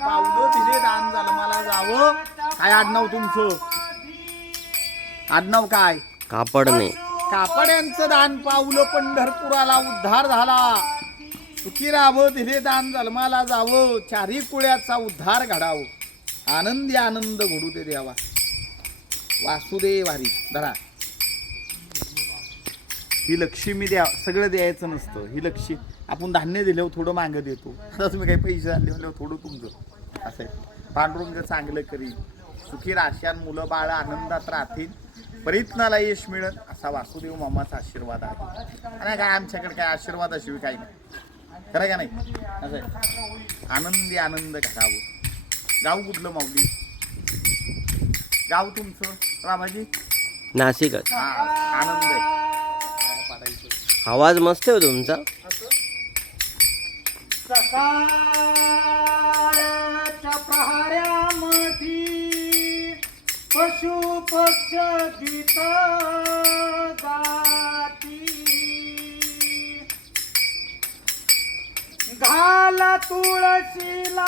पावलं दिले दान झालं मला जावं. काय आडनाव तुमचं? आडनाव काय? कापडणे. कापड्यांचं दान पावलं पंढरपुराला उद्धार झाला. सुखी राहावं दिले दान जन्माला जावं. चारी कुळ्याचा उद्धार घडावं. आनंदी आनंद घडू दे देवा. वासुदेव हरी. धरा ही लक्ष्मी द्या. सगळं द्यायचं नसतं. ही लक्ष्मी आपण धान्य दिल्यावर थोडं मागं देतो. आता तुम्ही काही पैसे आणले म्हणल्यावर थोडं तुमचं असं आहे. पांडुरंग चांगलं करीन. सुखी राशान मुलं बाळ आनंदात राहतील. प्रयत्नाला यश मिळत असा वासुदेव मामाचा आशीर्वाद आहे. आणि काय आमच्याकडे काय आशीर्वादाशिवाय काही नाही. खरं का नाही? असं आहे. आनंदी आनंद घडावं. गाव कुठलं माऊली? गाव तुमचं रामाजी? नाशिकच. हा आनंद आहे. आवाज मस्त आहे तुमचा. सकाळच्या प्रहारामध्ये पशु पक्ष गीत गाती. घाला तुळशीला